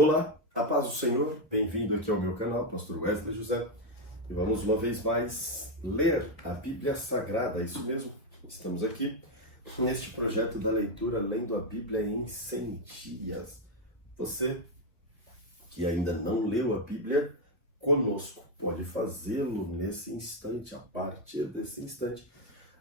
Olá, a paz do Senhor, bem-vindo aqui ao meu canal, Pastor Wesley José. E vamos uma vez mais ler a Bíblia Sagrada, isso mesmo, estamos aqui neste projeto da leitura, lendo a Bíblia em 100 dias. Você que ainda não leu a Bíblia conosco, pode fazê-lo nesse instante, a partir desse instante.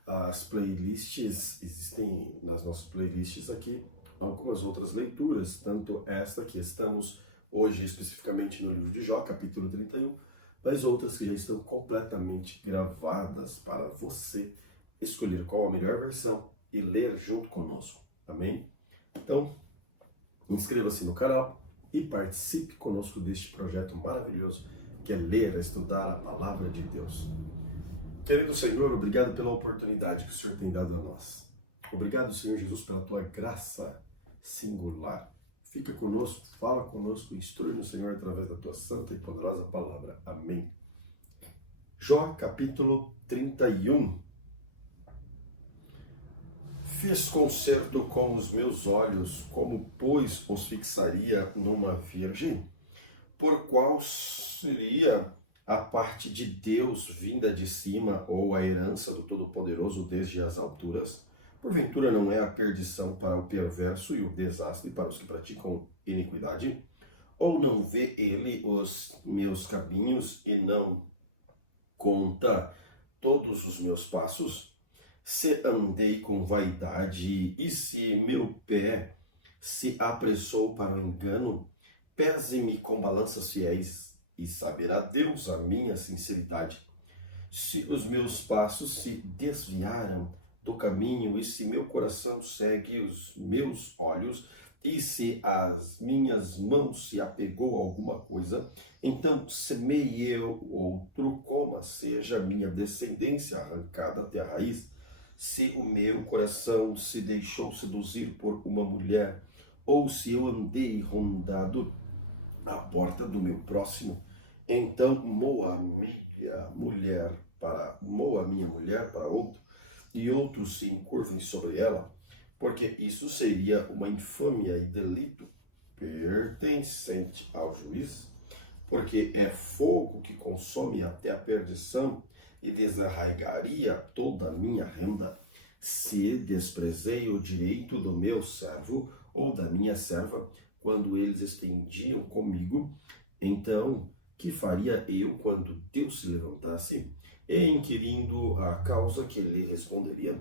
As playlists, existem nas nossas playlists aqui algumas outras leituras, tanto esta que estamos hoje especificamente no livro de Jó, capítulo 31, mas outras que já estão completamente gravadas para você escolher qual a melhor versão e ler junto conosco, amém? Então, inscreva-se no canal e participe conosco deste projeto maravilhoso que é ler, estudar a Palavra de Deus. Querido Senhor, obrigado pela oportunidade que o Senhor tem dado a nós. Obrigado, Senhor Jesus, pela tua graça singular. Fica conosco, fala conosco, instrui-nos, Senhor, através da tua santa e poderosa palavra. Amém. Jó, capítulo 31. Fiz concerto com os meus olhos, como, pois, os fixaria numa virgem? Por qual seria a parte de Deus vinda de cima, ou a herança do Todo-Poderoso desde as alturas? Porventura não é a perdição para o perverso e o desastre para os que praticam iniquidade? Ou não vê ele os meus caminhos e não conta todos os meus passos? Se andei com vaidade e se meu pé se apressou para o engano, pese-me com balanças fiéis e saberá Deus a minha sinceridade. Se os meus passos se desviaram do caminho, e se meu coração segue os meus olhos, e se as minhas mãos se apegou a alguma coisa, então semeie eu outro, coma, seja minha descendência arrancada até a raiz. Se o meu coração se deixou seduzir por uma mulher, ou se eu andei rondado à porta do meu próximo, então moa a minha mulher para outro, e outros se encurvem sobre ela, porque isso seria uma infâmia e delito pertencente ao juiz, porque é fogo que consome até a perdição e desarraigaria toda a minha renda. Se desprezei o direito do meu servo ou da minha serva, quando eles estendiam comigo, então que faria eu quando Deus se levantasse? E inquirindo a causa, que lhe responderia?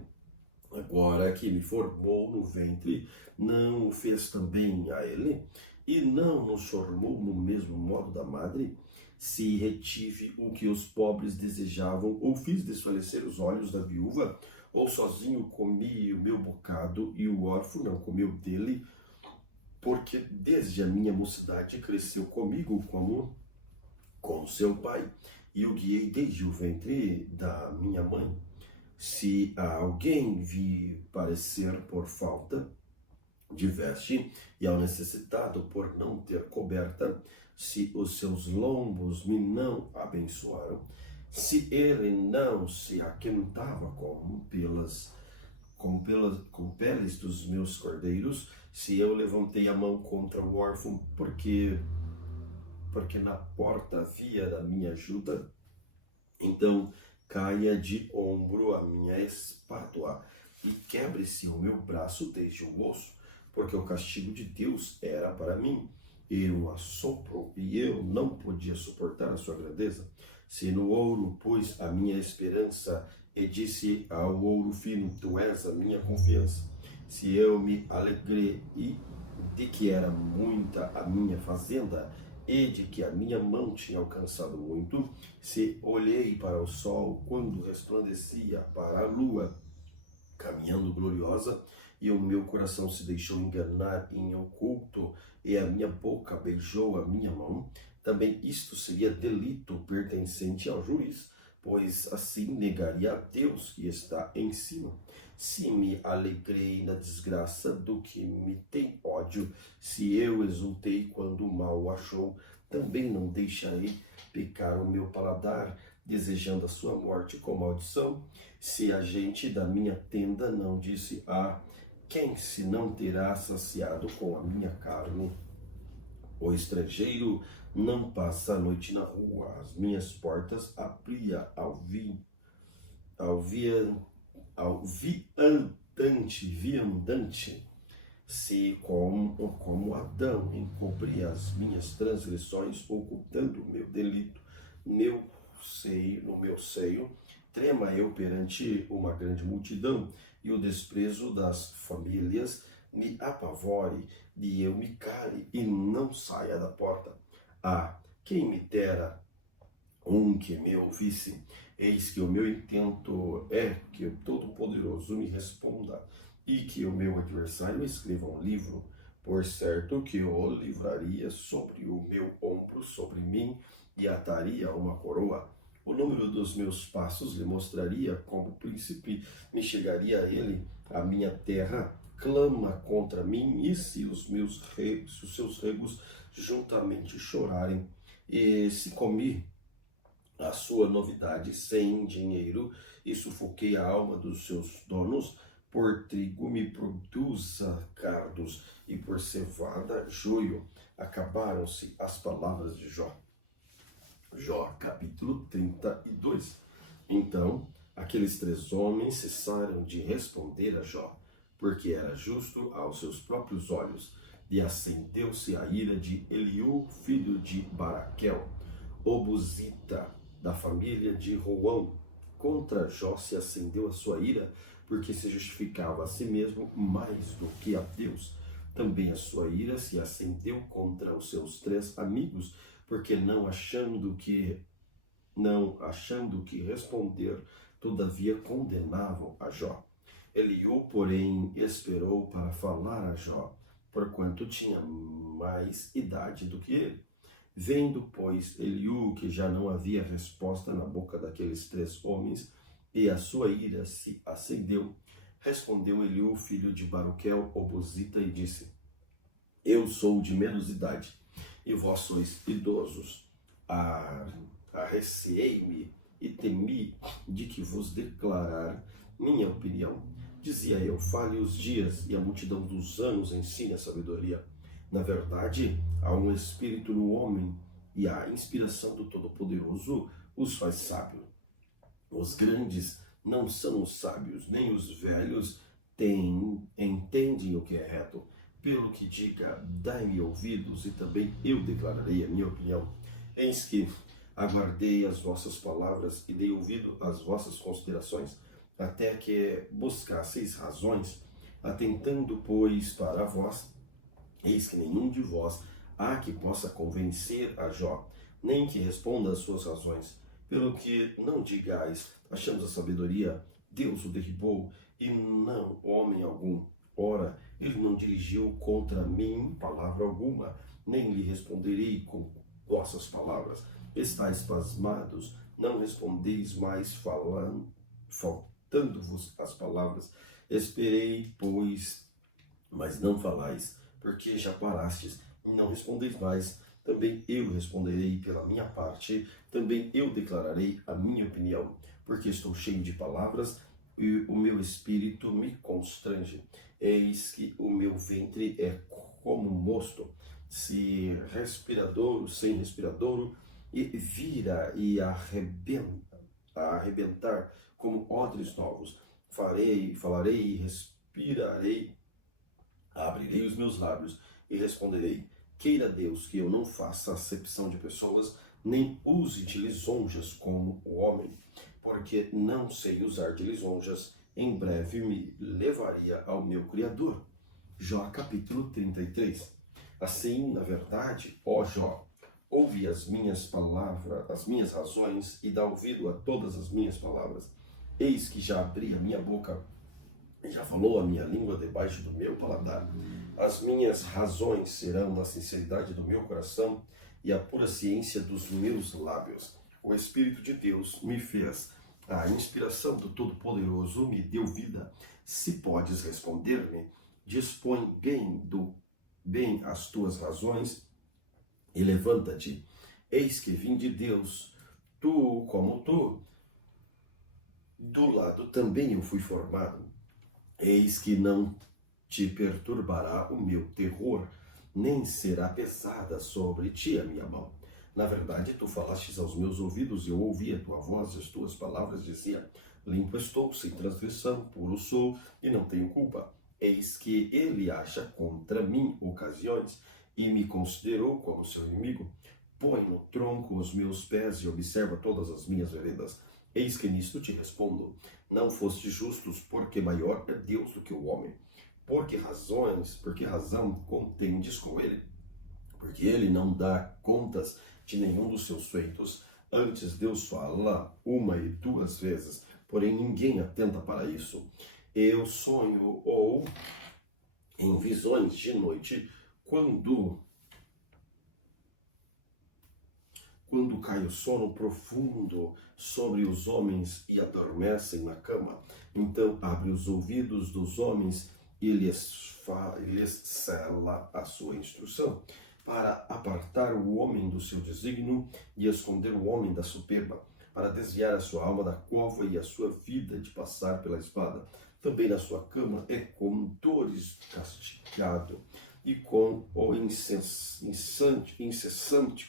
Agora que me formou no ventre, não o fez também a ele? E não nos formou no mesmo modo da madre? Se retive o que os pobres desejavam, ou fiz desfalecer os olhos da viúva, ou sozinho comi o meu bocado, e o órfão não comeu dele, porque desde a minha mocidade cresceu comigo como com seu pai, e o guiei desde o ventre da minha mãe. Se a alguém vi parecer por falta de veste, e ao necessitado por não ter coberta, se os seus lombos me não abençoaram, se ele não se aquentava com peles dos meus cordeiros, se eu levantei a mão contra o órfão, porque na porta havia da minha ajuda, então caia de ombro a minha espádua e quebre-se o meu braço desde o osso, porque o castigo de Deus era para mim. Eu assopro e eu não podia suportar a sua grandeza. Se no ouro pus a minha esperança e disse ao ouro fino, tu és a minha confiança. Se eu me alegrei de que era muita a minha fazenda, e de que a minha mão tinha alcançado muito, se olhei para o sol quando resplandecia, para a lua, caminhando gloriosa, e o meu coração se deixou enganar em oculto, e a minha boca beijou a minha mão, também isto seria delito pertencente ao juiz, pois assim negaria a Deus que está em cima. Se me alegrei na desgraça do que me tem ódio, se eu exultei quando o mal o achou, também não deixarei pecar o meu paladar, desejando a sua morte com maldição. Se a gente da minha tenda não disse, quem se não terá saciado com a minha carne? O estrangeiro não passa a noite na rua, as minhas portas abria ao, via, ao viandante, se como Adão encobria as minhas transgressões, ocultando o meu delito, no meu seio, trema eu perante uma grande multidão, e o desprezo das famílias me apavore, e eu me cale e não saia da porta. Ah, quem me dera que me ouvisse. Eis que o meu intento é que o Todo-Poderoso me responda, e que o meu adversário escreva um livro. Por certo que o livraria sobre o meu ombro, sobre mim, e ataria uma coroa. O número dos meus passos lhe mostraria como príncipe, me chegaria a ele. A minha terra clama contra mim, e se os seus regos juntamente chorarem, e se comi a sua novidade sem dinheiro e sufoquei a alma dos seus donos, por trigo me produza cardos e por cevada joio. Acabaram-se as palavras de Jó. Jó, capítulo 32. Então, aqueles 3 homens cessaram de responder a Jó, porque era justo aos seus próprios olhos, e acendeu-se a ira de Eliú, filho de Baraquel, obusita, da família de Roão. Contra Jó se acendeu a sua ira, porque se justificava a si mesmo mais do que a Deus. Também a sua ira se acendeu contra os seus 3 amigos, porque não achando que responder, todavia condenavam a Jó. Eliú, porém, esperou para falar a Jó, porquanto tinha mais idade do que ele. Vendo, pois, Eliú que já não havia resposta na boca daqueles 3 homens, e a sua ira se acendeu, respondeu Eliú, filho de Baruquel, obusita, e disse: Eu sou de menos idade, e vós sois idosos. Arreceei-me e temi de que vos declarar minha opinião. Dizia eu: fale os dias, e a multidão dos anos ensine a sabedoria. Na verdade, há um espírito no homem, e a inspiração do Todo-Poderoso os faz sábio. Os grandes não são os sábios, nem os velhos entendem o que é reto. Pelo que diga, dai-me ouvidos, e também eu declararei a minha opinião. Eis que aguardei as vossas palavras e dei ouvido às vossas considerações, até que buscasseis razões, atentando, pois, para vós. Eis que nenhum de vós há que possa convencer a Jó, nem que responda às suas razões. Pelo que não digais: achamos a sabedoria, Deus o derribou, e não homem algum. Ora, ele não dirigiu contra mim palavra alguma, nem lhe responderei com vossas palavras. Estais pasmados, não respondeis mais, faltando-vos as palavras. Esperei, pois, mas não falais, porque já parastes, e não respondeis mais. Também eu responderei pela minha parte, também eu declararei a minha opinião, porque estou cheio de palavras, e o meu espírito me constrange. Eis que o meu ventre é como um mosto, sem respiradouro, e vira e arrebentar como odres novos. Falarei e respirarei, abrirei os meus lábios e responderei. Queira Deus que eu não faça acepção de pessoas, nem use de lisonjas como o homem, porque não sei usar de lisonjas. Em breve me levaria ao meu Criador. Jó, capítulo 33. Assim, na verdade, ó Jó, ouve as minhas palavras, as minhas razões, e dá ouvido a todas as minhas palavras. Eis que já abri a minha boca, e já falou a minha língua debaixo do meu paladar. As minhas razões serão na sinceridade do meu coração e a pura ciência dos meus lábios. O Espírito de Deus me fez. A inspiração do Todo-Poderoso me deu vida. Se podes responder-me, dispõe bem as tuas razões e levanta-te. Eis que vim de Deus, tu como tu. Do lado também eu fui formado. Eis que não te perturbará o meu terror, nem será pesada sobre ti a minha mão. Na verdade, tu falastes aos meus ouvidos, e eu ouvi a tua voz, e as tuas palavras diziam: limpo estou, sem transgressão, puro sou, e não tenho culpa. Eis que ele acha contra mim ocasiões, e me considerou como seu inimigo. Põe no tronco os meus pés, e observa todas as minhas veredas. Eis que nisto te respondo: não foste justos, porque maior é Deus do que o homem. Por que razão contendes com ele? Porque ele não dá contas de nenhum dos seus feitos. Antes Deus fala uma e duas vezes, porém ninguém atenta para isso. Eu sonho ou em visões de noite, quando cai o sono profundo sobre os homens e adormecem na cama. Então abre os ouvidos dos homens e lhes cela a sua instrução, para apartar o homem do seu desígnio e esconder o homem da soberba, para desviar a sua alma da cova e a sua vida de passar pela espada. Também na sua cama é com dores castigado, e com o incessante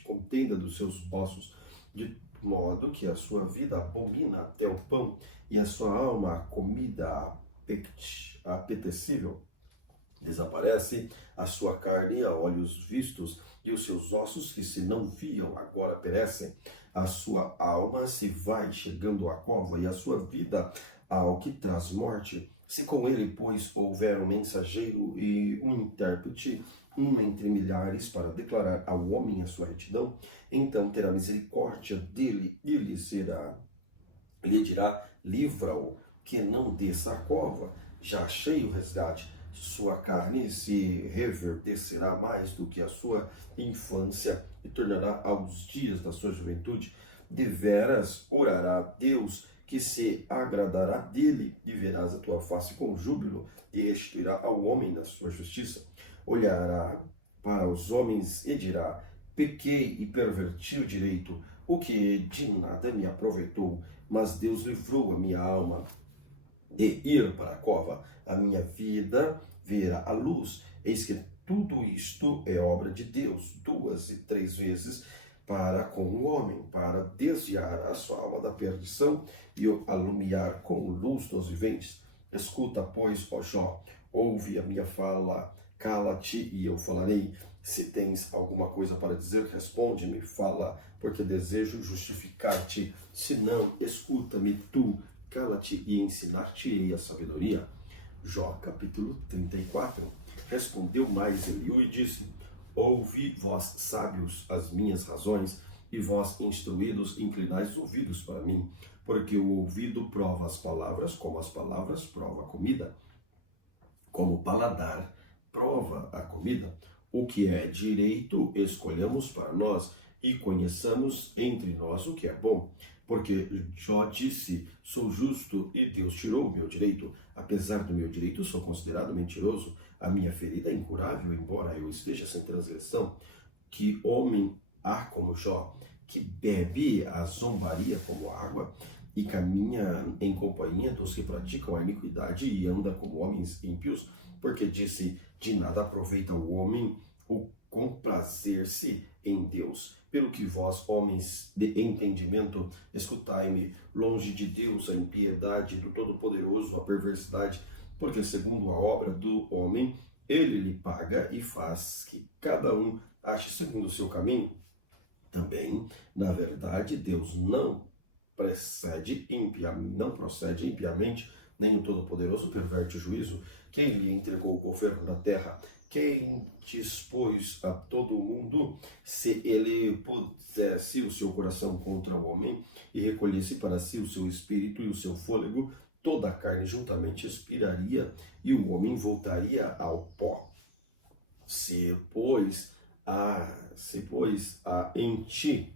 contenda dos seus ossos, de modo que a sua vida abomina até o pão, e a sua alma a comida apetecível. Desaparece a sua carne a olhos vistos, e os seus ossos que se não viam agora perecem. A sua alma se vai chegando à cova, e a sua vida ao que traz morte. Se com ele, pois, houver um mensageiro e um intérprete, um entre milhares, para declarar ao homem a sua retidão, então terá misericórdia dele e lhe dirá: livra-o, que não desça a cova. Já achei o resgate. Sua carne se reverdecerá mais do que a sua infância e tornará aos dias da sua juventude. Deveras orará a Deus, que se agradará dele, e verás a tua face com júbilo, e restituirá ao homem da sua justiça. Olhará para os homens e dirá: pequei e perverti o direito, o que de nada me aproveitou, mas Deus livrou a minha alma de ir para a cova. A minha vida verá a luz. Eis que tudo isto é obra de Deus, 2 e 3 vezes, para com o homem, para desviar a sua alma da perdição e o alumiar com luz dos viventes. Escuta, pois, ó Jó, ouve a minha fala, cala-te e eu falarei. Se tens alguma coisa para dizer, responde-me, fala, porque desejo justificar-te. Se não, escuta-me tu, cala-te e ensinar-te-ei a sabedoria. Jó, capítulo 34. Respondeu mais Eliú e disse: ouvi, vós sábios, as minhas razões, e vós instruídos inclinais os ouvidos para mim, porque o ouvido prova as palavras, como as palavras prova a comida, como o paladar prova a comida. O que é direito escolhamos para nós, e conheçamos entre nós o que é bom. Porque Jó disse: sou justo e Deus tirou o meu direito. Apesar do meu direito, sou considerado mentiroso. A minha ferida é incurável, embora eu esteja sem transgressão. Que homem há como Jó, que bebe a zombaria como água, e caminha em companhia dos que praticam a iniquidade, e anda como homens ímpios? Porque disse: de nada aproveita o homem o comprazer-se em Deus. Pelo que vós, homens de entendimento, escutai-me: longe de Deus a impiedade, do Todo-Poderoso a perversidade, porque segundo a obra do homem, ele lhe paga e faz que cada um ache segundo o seu caminho. Também, na verdade, Deus não procede impiamente, nem o Todo-Poderoso perverte o juízo. Quem lhe entregou o governo da terra? Quem dispôs a todo o mundo? Se ele pusesse o seu coração contra o homem e recolhesse para si o seu espírito e o seu fôlego, toda a carne juntamente expiraria e o homem voltaria ao pó. Se pois há em ti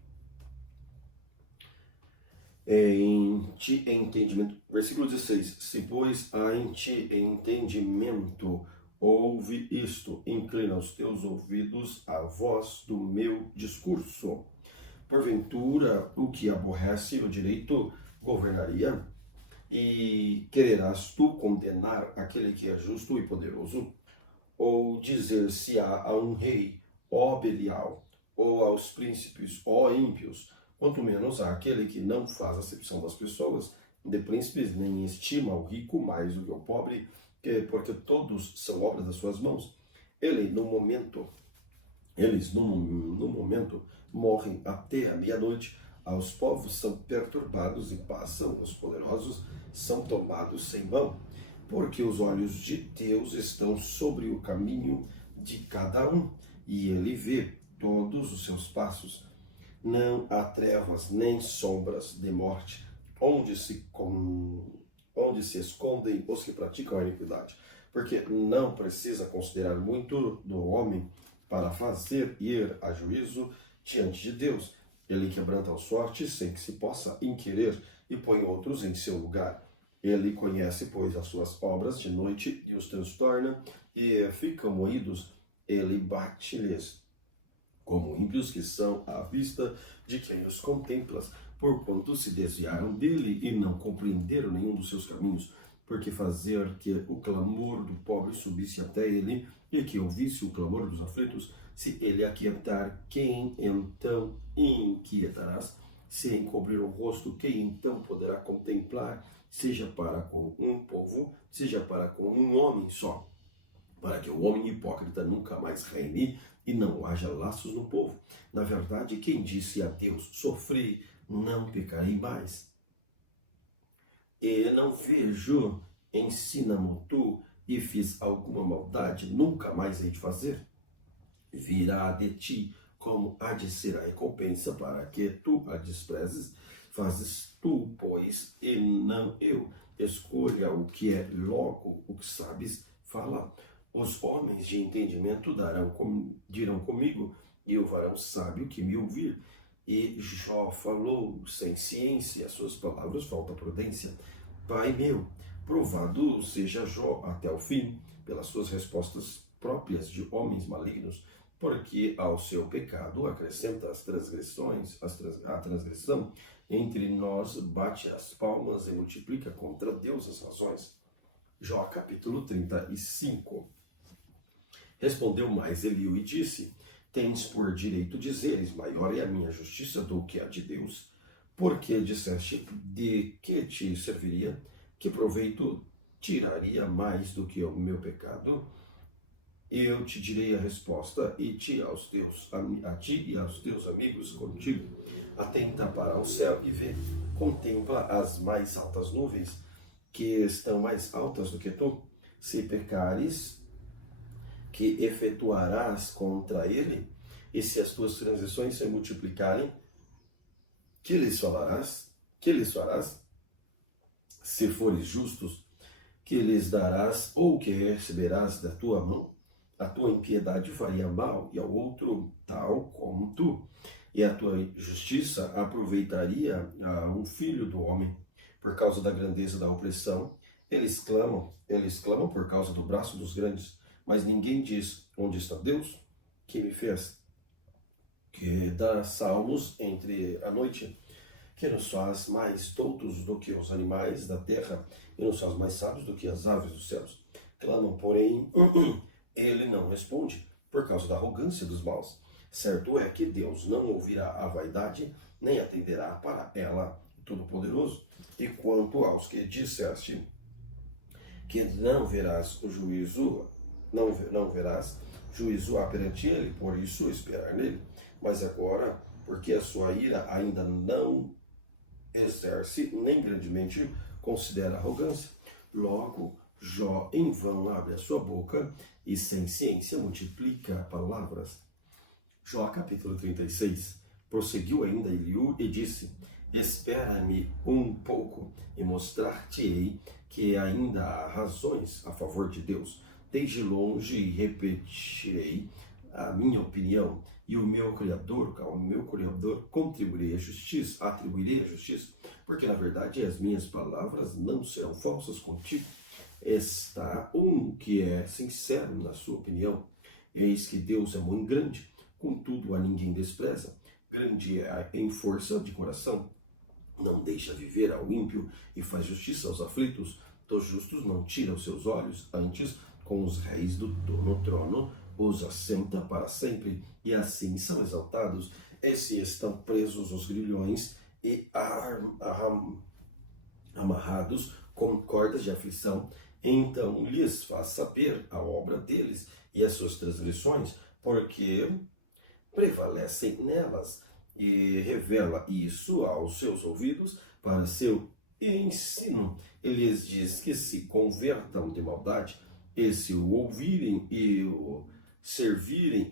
entendimento, versículo 16, se pois há em ti entendimento, ouve isto, inclina os teus ouvidos à voz do meu discurso. Porventura, o que aborrece o direito governaria? E quererás tu condenar aquele que é justo e poderoso? ou dizer-se-á a um rei, ó Belial, ou aos príncipes, ó ímpios, quanto menos àquele que não faz acepção das pessoas, de príncipes, nem estima o rico mais do que o pobre, porque todos são obras das suas mãos. Eles, no momento, morrem até a meia-noite. Aos povos são perturbados e passam, os poderosos são tomados sem mão, porque os olhos de Deus estão sobre o caminho de cada um, e ele vê todos os seus passos. Não há trevas nem sombras de morte, onde se escondem os que praticam a iniquidade, porque não precisa considerar muito do homem para fazer ir a juízo diante de Deus. Ele quebranta os fortes sem que se possa inquirir e põe outros em seu lugar. Ele conhece, pois, as suas obras de noite e os transtorna, e ficam moídos. Ele bate-lhes como ímpios que são à vista de quem os contempla, porquanto se desviaram dele e não compreenderam nenhum dos seus caminhos, porque fazer que o clamor do pobre subisse até ele e que ouvisse o clamor dos aflitos, se ele aquietar, quem então inquietarás? Se encobrir o rosto, quem então poderá contemplar? Seja para com um povo, seja para com um homem só, para que o homem hipócrita nunca mais reine e não haja laços no povo. Na verdade, quem disse a Deus, sofri, não pecarei mais. E não vejo, ensina-me tu, e fiz alguma maldade, nunca mais hei de fazer. Virá de ti como há de ser a recompensa, para que tu a desprezes. Fazes tu, pois, e não eu. Escolha o que é logo, o que sabes, fala. Os homens de entendimento dirão comigo, e o varão sábio que me ouvir. E Jó falou sem ciência, suas palavras falta prudência. Pai meu, provado seja Jó até o fim, pelas suas respostas próprias de homens malignos, porque ao seu pecado acrescenta as transgressões, a transgressão, entre nós bate as palmas e multiplica contra Deus as razões. Jó capítulo 35. Respondeu mais Eliú e disse, tens por direito dizeres, maior é a minha justiça do que a de Deus. Porque disseste, de que te serviria? Que proveito tiraria mais do que o meu pecado? Eu te direi a resposta, e a ti e aos teus amigos contigo. Atenta para o céu e vê, contempla as mais altas nuvens, que estão mais altas do que tu. Se pecares, que efetuarás contra ele? E se as tuas transições se multiplicarem, que lhes falarás? Que lhes farás? Se fores justos, que lhes darás ou que receberás da tua mão? A tua impiedade faria mal, e ao outro tal como tu. E a tua justiça aproveitaria a um filho do homem. Por causa da grandeza da opressão, eles clamam por causa do braço dos grandes. Mas ninguém diz, onde está Deus que me fez? Que dá salmos entre a noite, que nos faz mais tontos do que os animais da terra, e nos faz mais sábios do que as aves dos céus. Clamam, porém, ele não responde, por causa da arrogância dos maus. Certo é que Deus não ouvirá a vaidade, nem atenderá para ela Todo-Poderoso. E quanto aos que disseste que não verás o juízo, não verás juízo há perante ele, por isso esperar nele. Mas agora, porque a sua ira ainda não exerce, nem grandemente considera arrogância, logo Jó em vão abre a sua boca e sem ciência multiplica palavras. Jó capítulo 36. Prosseguiu ainda Eliú e disse, espera-me um pouco e mostrar-te-ei que ainda há razões a favor de Deus. Desde longe repetirei a minha opinião, e ao meu Criador atribuirei a justiça, porque na verdade as minhas palavras não serão falsas contigo. Está um que é sincero na sua opinião. Eis que Deus é muito grande, contudo a ninguém despreza. Grande é em força de coração. Não deixa viver ao ímpio e faz justiça aos aflitos. Dos justos não tira os seus olhos, antes com os reis no trono, os assenta para sempre, e assim são exaltados. E se estão presos os grilhões e amarrados com cordas de aflição, então lhes faz saber a obra deles e as suas transgressões, porque prevalecem nelas, e revela isso aos seus ouvidos para seu ensino. Ele lhes diz que se convertam de maldade, e se o ouvirem e o servirem,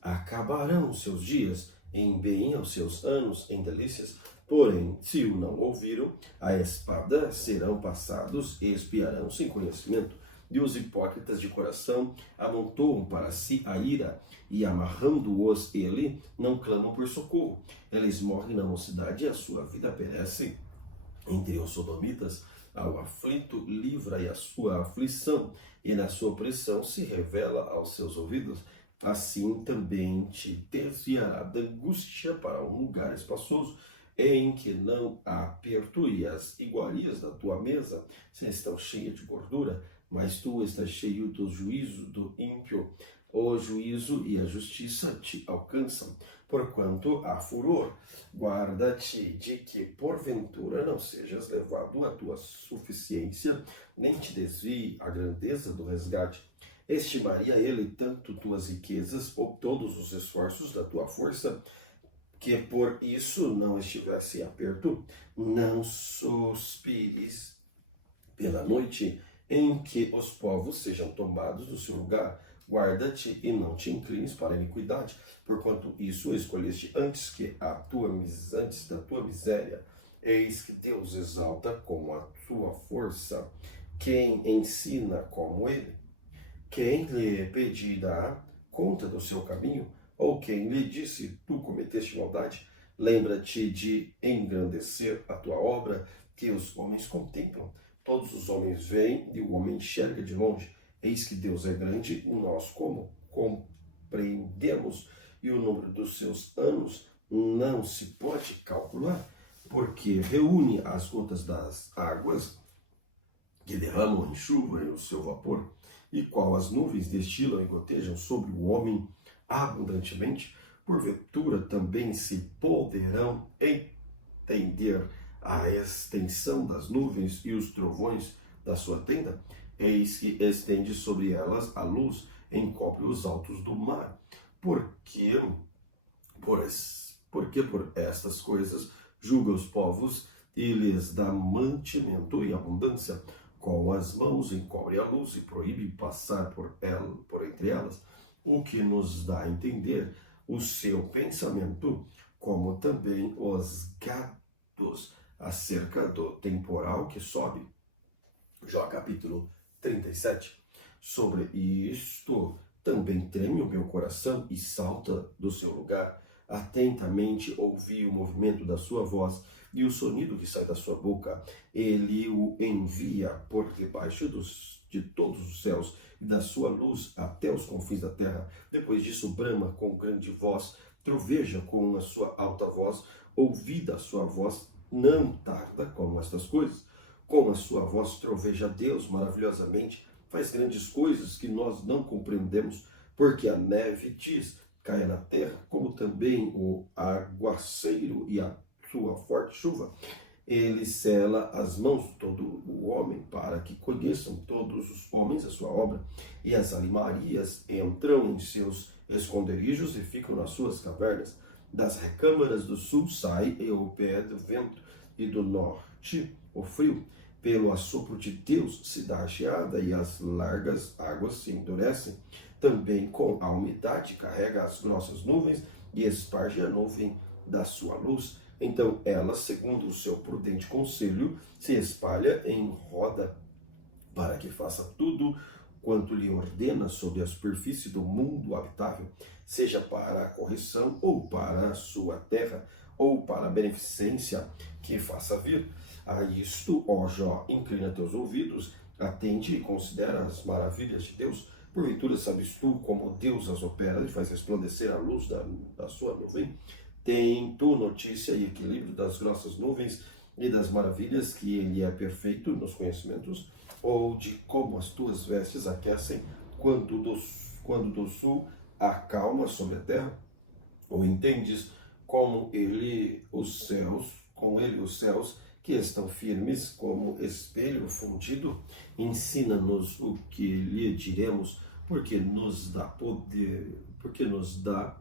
acabarão seus dias em bem, aos seus anos em delícias. Porém, se o não ouviram, a espada serão passados e espiarão sem conhecimento. E os hipócritas de coração amontoam para si a ira, e amarrando-os ele, não clamam por socorro. Eles morrem na mocidade e a sua vida perece. Entre os sodomitas, ao aflito livra-e a sua aflição, e na sua opressão se revela aos seus ouvidos. Assim também te desviará da angústia para um lugar espaçoso, em que não há aperto, e as iguarias da tua mesa se estão cheias de gordura, mas tu estás cheio do juízo do ímpio. O juízo e a justiça te alcançam, porquanto há furor. Guarda-te de que, porventura, não sejas levado à tua suficiência, nem te desvie a grandeza do resgate. Estimaria ele tanto tuas riquezas ou todos os esforços da tua força, que por isso não estivesse aperto? Não suspires pela noite, em que os povos sejam tombados do seu lugar. Guarda-te e não te inclines para a iniquidade, porquanto isso escolheste antes da tua miséria. Eis que Deus exalta com a tua força quem ensina como ele. Quem lhe pedirá conta do seu caminho? Ou quem lhe disse, tu cometeste maldade? Lembra-te de engrandecer a tua obra, que os homens contemplam. Todos os homens veem e o homem enxerga de longe. Eis que Deus é grande, e nós como compreendemos, e o número dos seus anos não se pode calcular, porque reúne as gotas das águas que derramam em chuva e o seu vapor, e qual as nuvens destilam e gotejam sobre o homem abundantemente. Porventura também se poderão entender a extensão das nuvens e os trovões da sua tenda? Eis que estende sobre elas a luz, encobre os altos do mar. Porque por estas coisas julga os povos e lhes dá mantimento e abundância. Com as mãos encobre a luz e proíbe passar por entre elas, o que nos dá a entender o seu pensamento, como também os gados acerca do temporal que sobe. Jó capítulo 37. Sobre isto também treme o meu coração e salta do seu lugar. Atentamente ouvi o movimento da sua voz e o sonido que sai da sua boca. Ele o envia por debaixo de todos os céus, e da sua luz até os confins da terra. Depois disso brama com grande voz, troveja com a sua alta voz. Ouvida a sua voz, não tarda como estas coisas. Com a sua voz troveja Deus maravilhosamente, faz grandes coisas que nós não compreendemos, porque a neve diz, caia na terra, como também o aguaceiro e a sua forte chuva. Ele sela as mãos de todo o homem, para que conheçam todos os homens a sua obra, e as animarias entram em seus esconderijos e ficam nas suas cavernas. Das recâmaras do sul sai o pé do vento, e do norte o frio. Pelo assopro de Deus se dá a geada, e as largas águas se endurecem. Também com a umidade carrega as grossas nuvens, e esparge a nuvem da sua luz. Então ela, segundo o seu prudente conselho, se espalha em roda, para que faça tudo quanto lhe ordena sobre a superfície do mundo habitável, seja para a correção, ou para a sua terra, ou para a beneficência que faça vir. A isto, ó Jó, inclina teus ouvidos, atende e considera as maravilhas de Deus. Porventura sabes tu como Deus as opera e faz resplandecer a luz da sua nuvem? Tem tu notícia e equilíbrio das grossas nuvens e das maravilhas, que ele é perfeito nos conhecimentos? ou de como as tuas vestes aquecem quando do sul acalma sobre a terra? Ou entendes como com ele os céus que estão firmes como espelho fundido? Ensina-nos o que lhe diremos, porque nos dá poder, porque nos dá.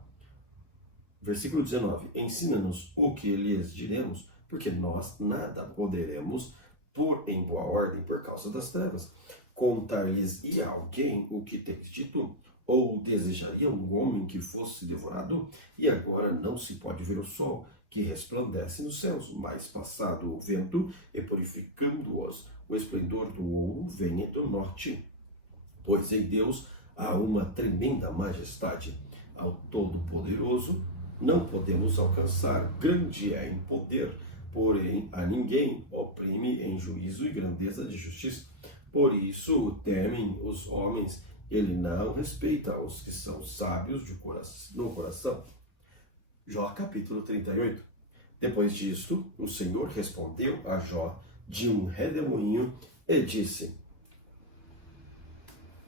Versículo 19. Ensina-nos o que lhes diremos, porque nós nada poderemos pôr em boa ordem por causa das trevas. Contar-lhes-ia alguém o que tens dito? Ou desejaria um homem que fosse devorado? E agora não se pode ver o sol, que resplandece nos céus, mas passado o vento e purificando-os, o esplendor do ouro vem do norte. Pois em Deus há uma tremenda majestade. Ao Todo-Poderoso não podemos alcançar, grande é em poder, porém a ninguém oprime em juízo e grandeza de justiça. Por isso o temem os homens, ele não respeita os que são sábios no coração. Jó capítulo 38. Depois disto, o Senhor respondeu a Jó de um redemoinho e disse: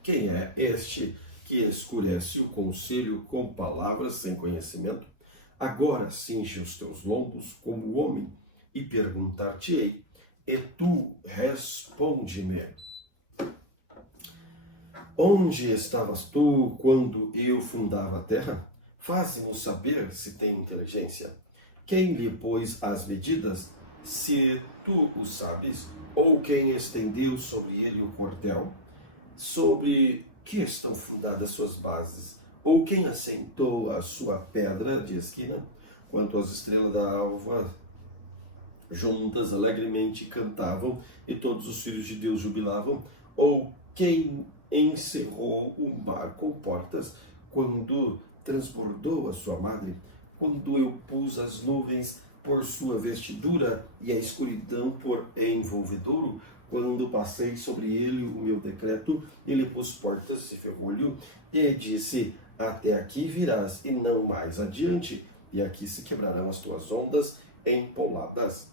quem é este que escurece o conselho com palavras sem conhecimento? Agora cinge os teus lombos como homem, e perguntar-te-ei, e tu responde-me. Onde estavas tu quando eu fundava a terra? Faze-nos saber se tem inteligência. Quem lhe pôs as medidas, se tu o sabes? Ou quem estendeu sobre ele o cordel? Sobre que estão fundadas suas bases? Ou quem assentou a sua pedra de esquina? Quanto às estrelas da alva, juntas alegremente cantavam, e todos os filhos de Deus jubilavam? Ou quem encerrou o mar com portas, quando transbordou a sua madre? Quando eu pus as nuvens por sua vestidura e a escuridão por envolvedouro? Quando passei sobre ele o meu decreto, ele pôs portas de ferrolho e disse: até aqui virás e não mais adiante, e aqui se quebrarão as tuas ondas empoladas.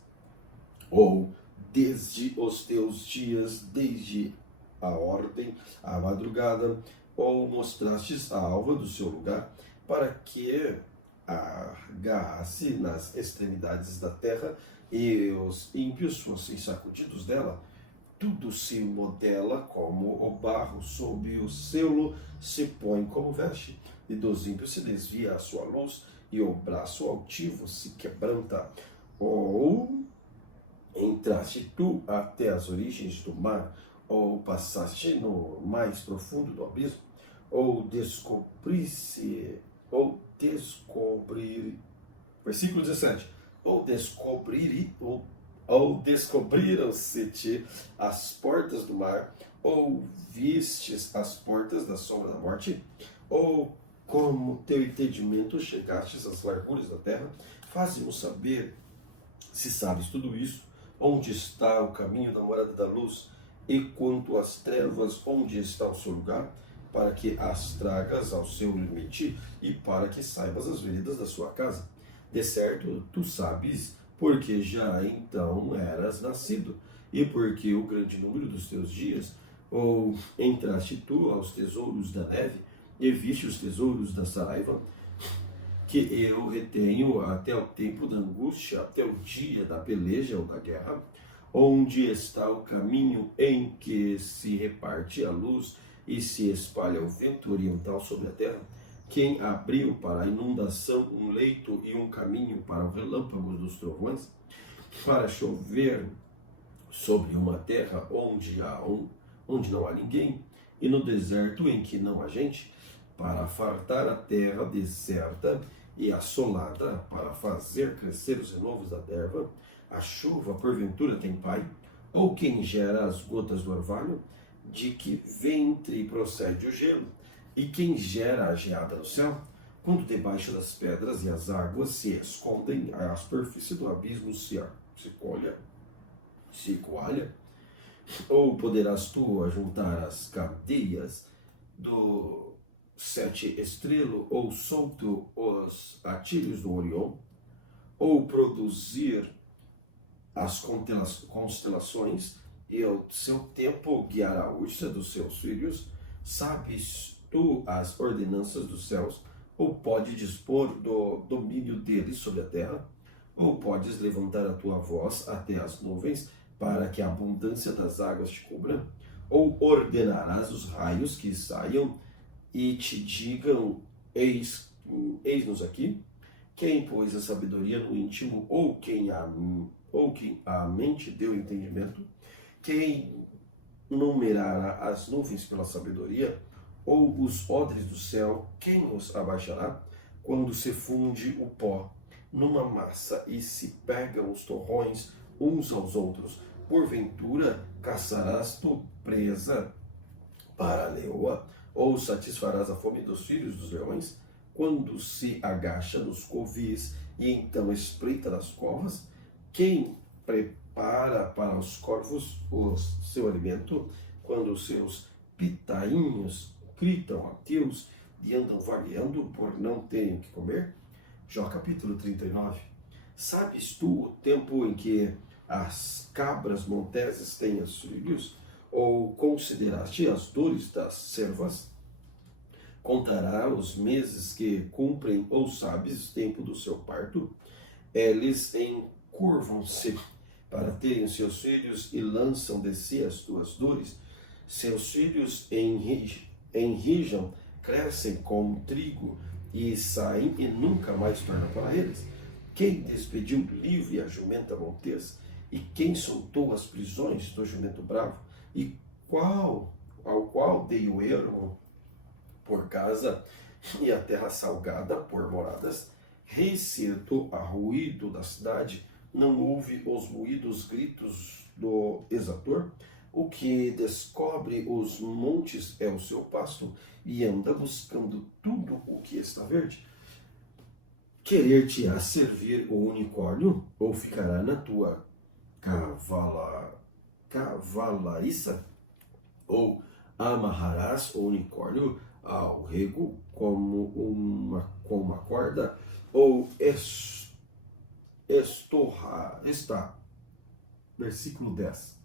Ou desde os teus dias, desde a ordem, a madrugada, ou mostrastes a alva do seu lugar, para que agarrasse nas extremidades da terra e os ímpios fossem sacudidos dela? Tudo se modela como o barro, sob o selo se põe como veste, e dos ímpios se desvia a sua luz, e o braço altivo se quebranta. Ou entraste tu até as origens do mar, ou passaste no mais profundo do abismo, ou descobrir, versículo 17, ou descobriram-se-te as portas do mar, ou vistes as portas da sombra da morte? Ou como teu entendimento chegastes às larguras da terra? Faze-nos saber, se sabes tudo isso, onde está o caminho da morada da luz, e quanto às trevas, onde está o seu lugar, para que as tragas ao seu limite, e para que saibas as veredas da sua casa. De certo, tu sabes, porque já então eras nascido, e porque o grande número dos teus dias, ou entraste tu aos tesouros da neve, e viste os tesouros da saraiva, que eu retenho até o tempo da angústia, até o dia da peleja ou da guerra, onde está o caminho em que se reparte a luz e se espalha o vento oriental sobre a terra? Quem abriu para a inundação um leito e um caminho para o relâmpago dos trovões, para chover sobre uma terra onde não há ninguém, e no deserto em que não há gente, para fartar a terra deserta e assolada, para fazer crescer os renovos da terra? A chuva porventura tem pai? Ou quem gera as gotas do orvalho? De que ventre procede o gelo? E quem gera a geada no céu? Quando debaixo das pedras e as águas se escondem, a superfície do abismo se coalha? Ou poderás tu ajuntar as cadeias do sete estrelo, ou solto os atilhos do Orion? Ou produzir as constelações e o seu tempo guiará a ursa dos seus filhos. Sabes tu as ordenanças dos céus? Ou pode dispor do domínio deles sobre a terra? Ou podes levantar a tua voz até as nuvens, para que a abundância das águas te cubra? Ou ordenarás os raios que saiam e te digam, eis-nos aqui? Quem pôs a sabedoria no íntimo, ou quem a mente deu entendimento? Quem numerará as nuvens pela sabedoria? Ou os odres do céu, quem os abaixará? Quando se funde o pó numa massa e se pegam os torrões uns aos outros, porventura caçarás tu presa para a leoa, ou satisfarás a fome dos filhos dos leões? Quando se agacha nos covis e então espreita nas covas? Quem prepara para os corvos o seu alimento, quando os seus pitainhos gritam a Deus e andam vagueando por não terem o que comer? Jó capítulo 39. Sabes tu o tempo em que as cabras monteses têm os filhos? Ou consideraste as dores das servas? Contará os meses que cumprem, ou sabes o tempo do seu parto? Eles encurvam-se para terem seus filhos e lançam de si as tuas dores. Seus filhos enrijam, crescem como trigo e saem e nunca mais tornam para eles. Quem despediu livre a jumenta montesa? E quem soltou as prisões do jumento bravo? E ao qual dei o ermo por casa e a terra salgada por moradas? Recedo a ruído da cidade, não ouve os ruídos gritos do exator? O que descobre os montes é o seu pasto, e anda buscando tudo o que está verde. Querer-te-á servir o unicórnio, ou ficará na tua cavalariça? Ou amarrarás o unicórnio ao rego com uma corda? Ou está, versículo 10.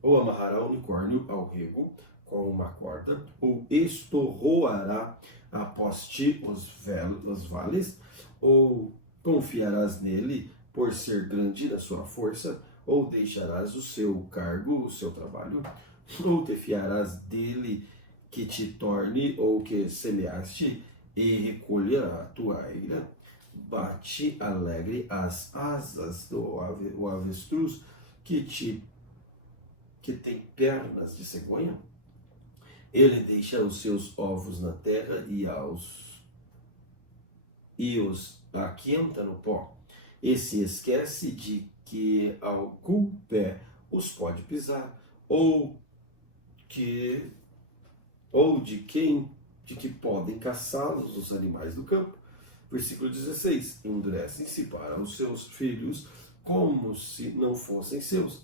Ou amarrará o unicórnio ao rego com uma corda, ou estorroará após ti os vales, ou confiarás nele por ser grande na sua força, ou deixarás o seu cargo, o seu trabalho, ou te fiarás dele que te torne, ou que semeaste e recolha a tua eira? Bate alegre as asas do avestruz que tem pernas de cegonha? Ele deixa os seus ovos na terra e os aquenta no pó, e se esquece de que algum pé os pode pisar, ou de que podem caçá-los os animais do campo. Versículo 16. Endurecem-se para os seus filhos como se não fossem seus.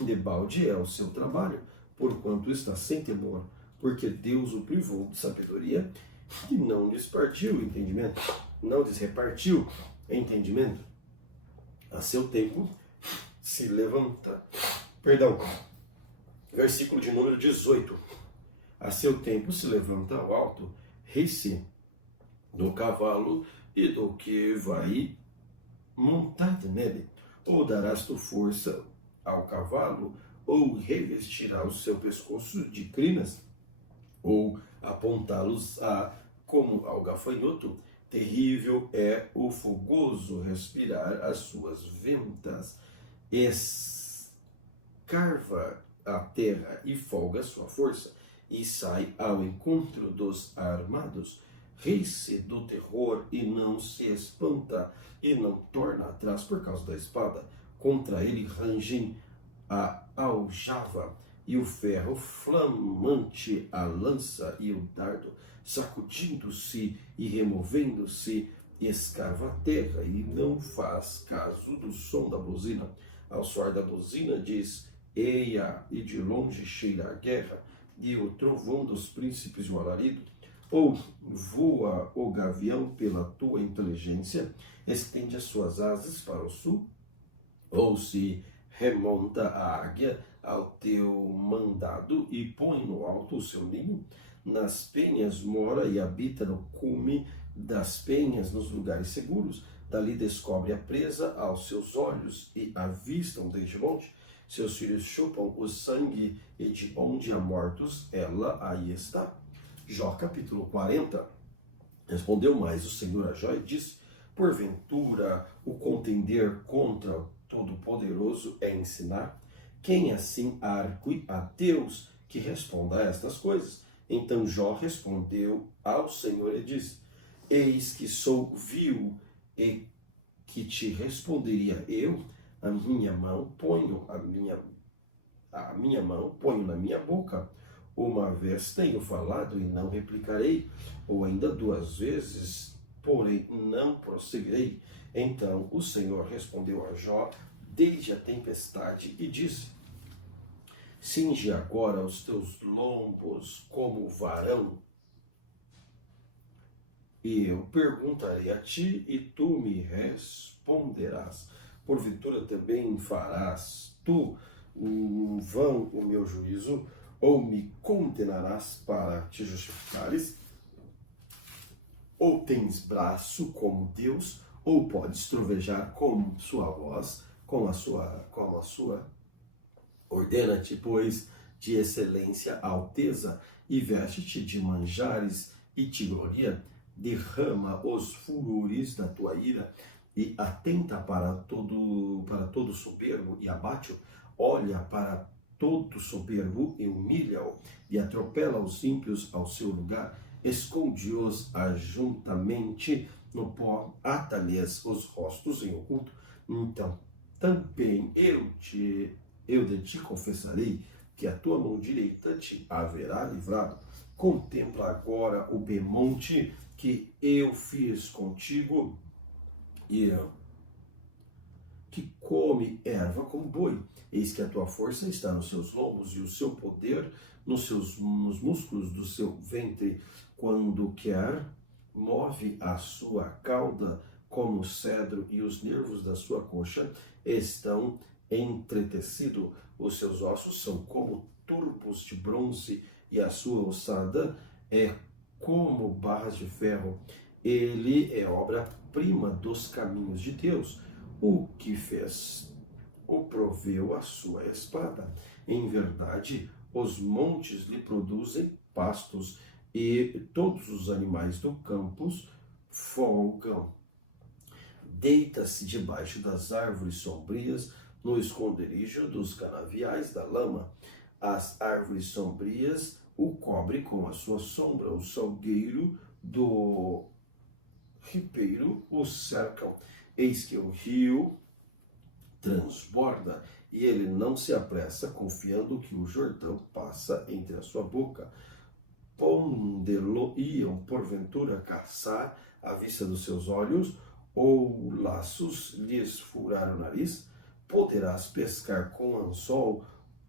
Debalde é o seu trabalho, porquanto está sem temor, porque Deus o privou de sabedoria e não lhes partiu o entendimento, não lhes repartiu entendimento. A seu tempo se levanta. Versículo de número 18. A seu tempo se levanta ao alto, ri-se do cavalo e do que vai montado nele. Ou darás tu força ao cavalo, ou revestirá o seu pescoço de crinas, ou apontá-los como ao gafanhoto. Terrível é o fogoso respirar as suas ventas, escarva a terra e folga sua força, e sai ao encontro dos armados. Ri-se do terror e não se espanta, e não torna atrás por causa da espada. Contra ele rangem a aljava e o ferro flamante, a lança e o dardo, sacudindo-se e removendo-se, escava a terra e não faz caso do som da buzina. Ao soar da buzina diz, eia, e de longe cheira a guerra, e o trovão dos príncipes o alarido. Ou voa o gavião pela tua inteligência, estende as suas asas para o sul, ou se remonta a águia ao teu mandado e põe no alto o seu ninho. Nas penhas mora e habita no cume das penhas, nos lugares seguros. Dali descobre a presa aos seus olhos e avistam desde longe. Seus filhos chupam o sangue e de onde há mortos, ela aí está. Jó capítulo 40. Respondeu mais o Senhor a Jó e disse: porventura o contender contra o Todo-Poderoso é ensinar? Quem assim arque a Deus que responda a estas coisas? Então Jó respondeu ao Senhor e disse: eis que sou vil e que te responderia eu, a minha mão ponho na minha boca. Uma vez tenho falado e não replicarei, ou ainda 2 vezes, porém não prosseguirei. Então o Senhor respondeu a Jó desde a tempestade e disse: cinge agora os teus lombos como varão, e eu perguntarei a ti, e tu me responderás. Porventura também farás tu em vão o meu juízo, ou me condenarás para te justificares? Ou tens braço como Deus, ou podes trovejar com sua voz, com a sua. Ordena-te, pois, de excelência, alteza, e veste-te de manjares, e te gloria. Derrama os furores da tua ira, e atenta para todo soberbo, e abate-o. Olha para todo soberbo e humilha-o, e atropela os ímpios ao seu lugar. Esconde-os ajuntamente no pó, ata-lhes os rostos em oculto. Então também eu de ti confessarei que a tua mão direita te haverá livrado. Contempla agora o bemonte que eu fiz contigo, e que come erva como boi. Eis que a tua força está nos seus lombos, e o seu poder nos músculos do seu ventre. Quando quer, move a sua cauda como cedro, e os nervos da sua coxa estão entretecidos. Os seus ossos são como turbos de bronze, e a sua ossada é como barras de ferro. Ele é obra-prima dos caminhos de Deus. O que fez? O proveu a sua espada. Em verdade, os montes lhe produzem pastos, e todos os animais do campo folgam. Deita-se debaixo das árvores sombrias, no esconderijo dos canaviais da lama. As árvores sombrias o cobre com a sua sombra, o salgueiro do ribeiro o cercam. Eis que o rio transborda, e ele não se apressa, confiando que o Jordão passa entre a sua boca. Pondê-lo-iam, porventura, caçar à vista dos seus olhos, ou laços lhes furar o nariz? Poderás pescar com anzol,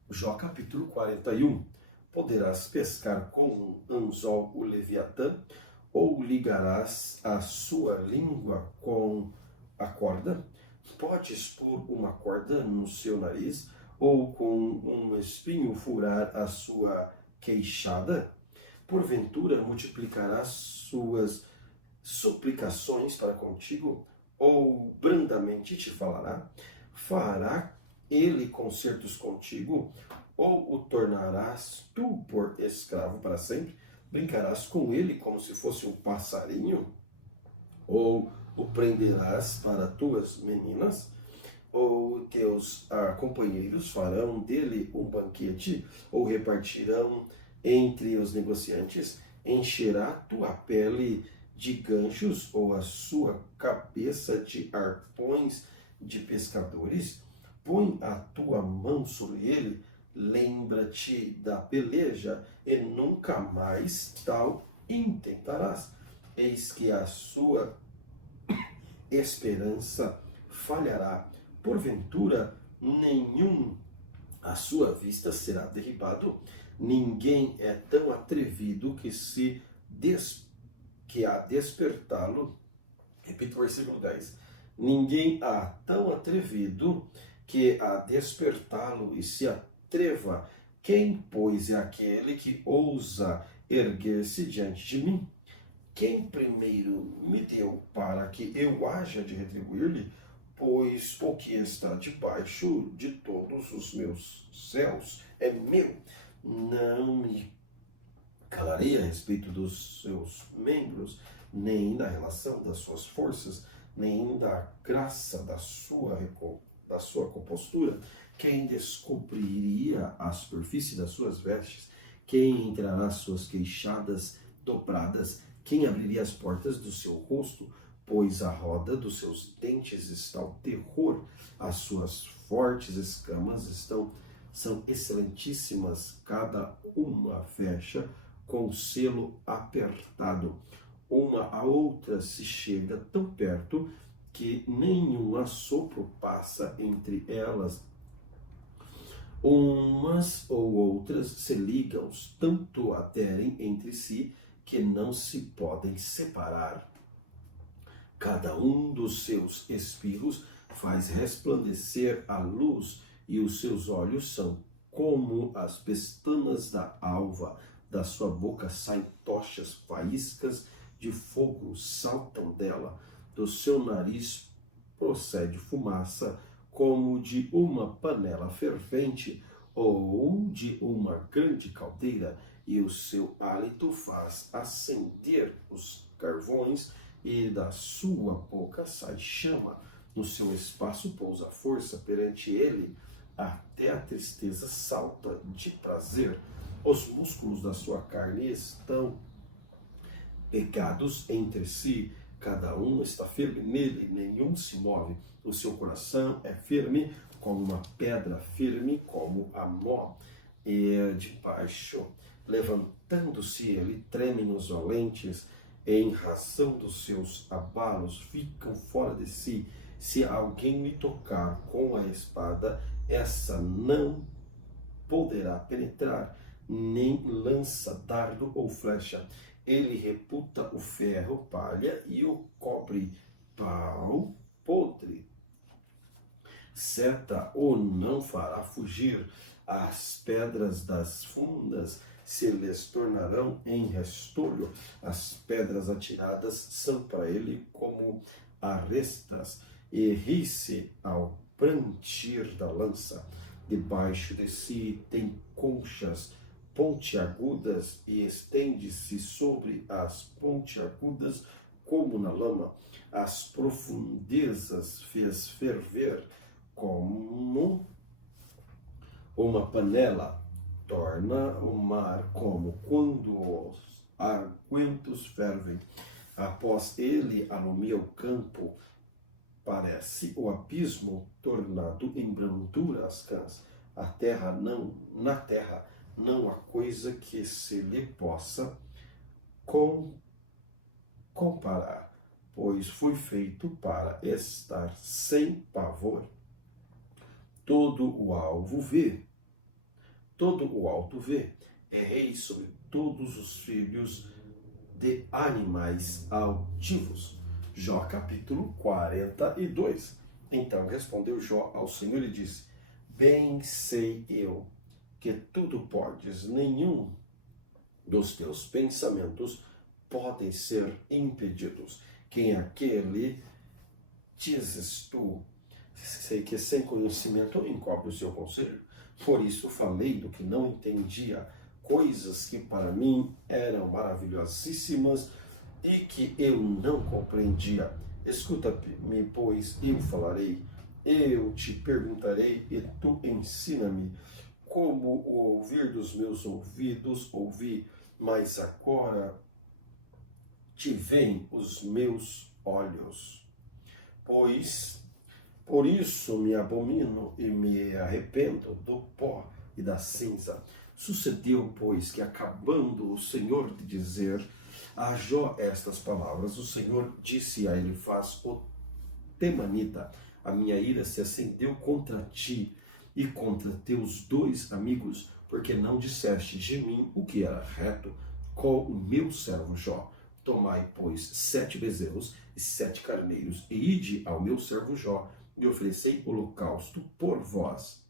Jó capítulo 41. Poderás pescar com anzol o Leviatã, ou ligarás a sua língua com a corda? Podes pôr uma corda no seu nariz, ou com um espinho furar a sua queixada? Porventura multiplicarás suas suplicações para contigo, ou brandamente te falará? Fará ele concertos contigo, ou o tornarás tu por escravo para sempre? Brincarás com ele como se fosse um passarinho? Ou o prenderás para tuas meninas? Ou teus companheiros farão dele um banquete? Ou repartirão entre os negociantes? Encherá tua pele de ganchos, ou a sua cabeça de arpões de pescadores? Põe a tua mão sobre ele, lembra-te da peleja, e nunca mais tal intentarás. Eis que a sua esperança falhará, porventura nenhum à sua vista será derribado. Ninguém é tão atrevido que a despertá-lo. Repito o versículo 10. Ninguém há tão atrevido que a despertá-lo, e se treva. Quem, pois, é aquele que ousa erguer-se diante de mim? Quem primeiro me deu para que eu haja de retribuir-lhe? Pois o que está debaixo de todos os meus céus é meu. Não me calarei a respeito dos seus membros, nem da relação das suas forças, nem da graça da sua compostura. Quem descobriria a superfície das suas vestes? Quem entrará nas suas queixadas dobradas? Quem abriria as portas do seu rosto? Pois a roda dos seus dentes está o terror, as suas fortes escamas são excelentíssimas, cada uma fecha com o selo apertado. Uma a outra se chega tão perto que nenhum assopro passa entre elas. Umas ou outras se ligam tanto aderem entre si que não se podem separar. Cada um dos seus espirros faz resplandecer a luz, e os seus olhos são como as pestanas da alva. Da sua boca saem tochas, faíscas de fogo saltam dela. Do seu nariz procede fumaça, como de uma panela fervente ou de uma grande caldeira, e o seu hálito faz acender os carvões, e da sua boca sai chama. No seu espaço pousa a força, perante ele até a tristeza salta de prazer. Os músculos da sua carne estão pegados entre si, cada um está firme nele, nenhum se move. O seu coração é firme como uma pedra, firme como a mó. E de baixo, levantando-se ele, tremem os valentes, em razão dos seus abalos, ficam fora de si. Se alguém lhe tocar com a espada, essa não poderá penetrar, nem lança, dardo ou flecha. Ele reputa o ferro, palha, e o cobre, pau podre. Seta o não fará fugir, as pedras das fundas se lhes tornarão em restolho. As pedras atiradas são para ele como arestas, e ri-se ao brandir da lança. Debaixo de si tem conchas pontiagudas, e estende-se sobre as pontiagudas como na lama. As profundezas fez ferver como uma panela, torna o mar como quando os aguentos fervem. Após ele alumia o campo, parece o abismo tornado em brandura as cãs. Na terra não há coisa que se lhe possa comparar, pois foi feito para estar sem pavor. Todo o alto vê, é rei sobre todos os filhos de animais altivos. Jó capítulo 42. Então respondeu Jó ao Senhor e disse: bem sei eu que tudo podes, nenhum dos teus pensamentos podem ser impedidos. Quem é aquele, dizes tu, sei que sem conhecimento encobre o seu conselho? Por isso falei do que não entendia, coisas que para mim eram maravilhosíssimas e que eu não compreendia. Escuta-me, pois eu falarei, eu te perguntarei e tu ensina-me. Como o ouvir dos meus ouvidos ouvi, mas agora te veem os meus olhos. Pois por isso me abomino e me arrependo do pó e da cinza. Sucedeu, pois, que acabando o Senhor de dizer a Jó estas palavras, o Senhor disse a Elifaz o Temanita: a minha ira se acendeu contra ti e contra teus dois amigos, porque não disseste de mim o que era reto com o meu servo Jó. Tomai, pois, 7 bezerros e 7 carneiros, e ide ao meu servo Jó, e oferecei holocausto por vós.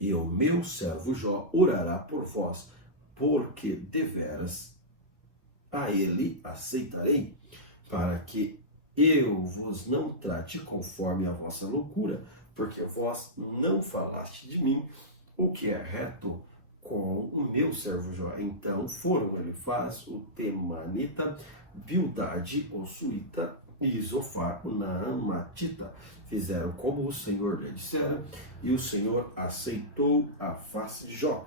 e o meu servo Jó orará por vós, porque deveras a ele aceitarei, para que eu vos não trate conforme a vossa loucura, porque vós não falaste de mim o que é reto com o meu servo Jó. Então foram Elifaz, o Temanita, Bildade, o Suíta, e Zofar, o Naamatita. Fizeram como o Senhor lhe dissera, e o Senhor aceitou a face de Jó.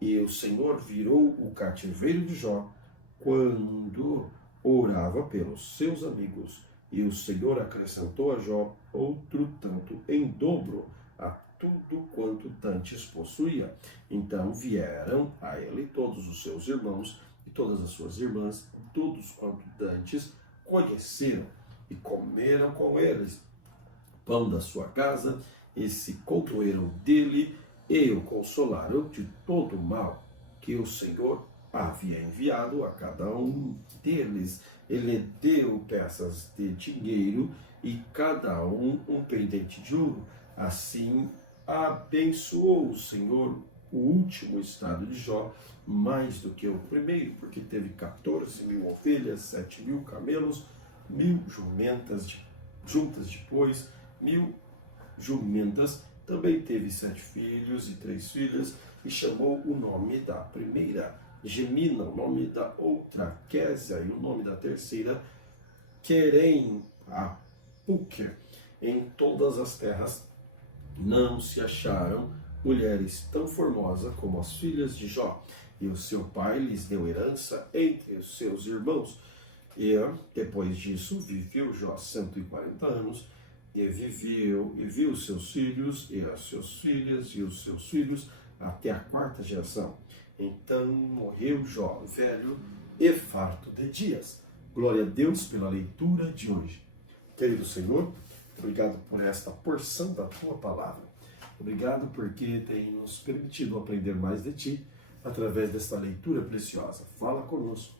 E o Senhor virou o cativeiro de Jó quando orava pelos seus amigos. E o Senhor acrescentou a Jó outro tanto em dobro a tudo quanto dantes possuía. Então vieram a ele todos os seus irmãos e todas as suas irmãs, todos quanto dantes conheceram, e comeram com eles pão da sua casa, e se condoeram dele, e o consolaram de todo o mal que o Senhor havia enviado a cada um deles. Ele deu peças de dinheiro e cada um pendente de ouro. Assim abençoou o Senhor o último estado de Jó mais do que o primeiro, porque teve 14.000 ovelhas, 7.000 camelos, 1.000 jumentas juntas depois, 1.000 jumentas. Também teve 7 filhos e 3 filhas, e chamou o nome da primeira Gemina, o nome da outra Késia, e o nome da terceira Querem Apuque. Em todas as terras não se acharam mulheres tão formosas como as filhas de Jó, e o seu pai lhes deu herança entre os seus irmãos. E depois disso viveu Jó 140 anos, e viu seus filhos, e as suas filhas, e os seus filhos, até a 4ª geração. Então morreu Jó, velho e farto de dias. Glória a Deus pela leitura de hoje. Querido Senhor, obrigado por esta porção da Tua Palavra. Obrigado porque tem nos permitido aprender mais de Ti através desta leitura preciosa. Fala conosco,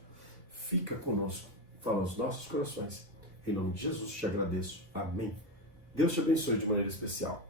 fica conosco, fala aos nossos corações. Em nome de Jesus te agradeço. Amém. Deus te abençoe de maneira especial.